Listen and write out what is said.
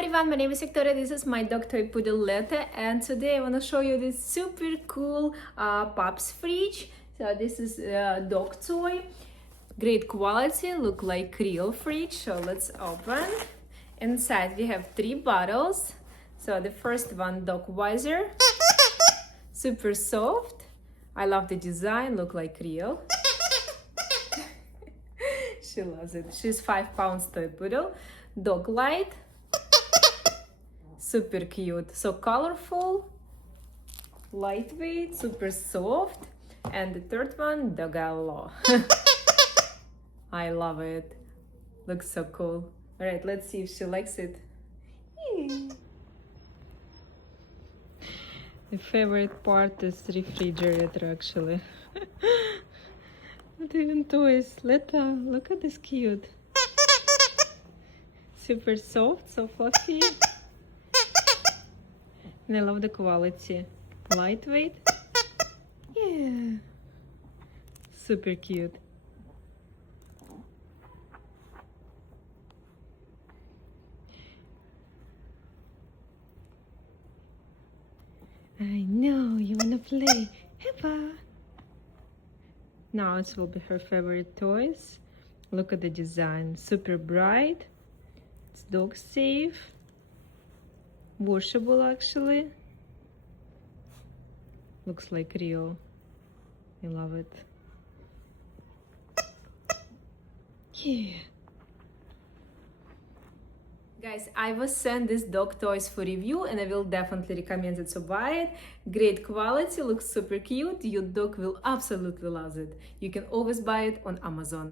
everyone, my name is Victoria, this is my dog toy poodle Lete, and today I want to show you this super cool pups fridge. So this is a dog toy, great quality, look like real fridge. So let's open. Inside we have 3 bottles. So the first one, dog Wiser, super soft. I love the design, look like real. She loves it. She's 5 pounds toy poodle. Dog Light, super cute, so colorful, lightweight, super soft. And the third one, Nocciola. I love it, looks so cool. All right, let's see if she likes it. The favorite part is refrigerator, actually. Not even toys. Look at this cute. Super soft, so fluffy. And I love the quality. Lightweight. Yeah. Super cute. I know, you wanna play. Hippa. Now it will be her favorite toys. Look at the design, super bright. It's dog safe. Washable actually. Looks like real. I love it. Yeah. Guys, I was sent this dog toys for review and I will definitely recommend it, so buy it. Great quality, looks super cute. Your dog will absolutely love it. You can always buy it on Amazon.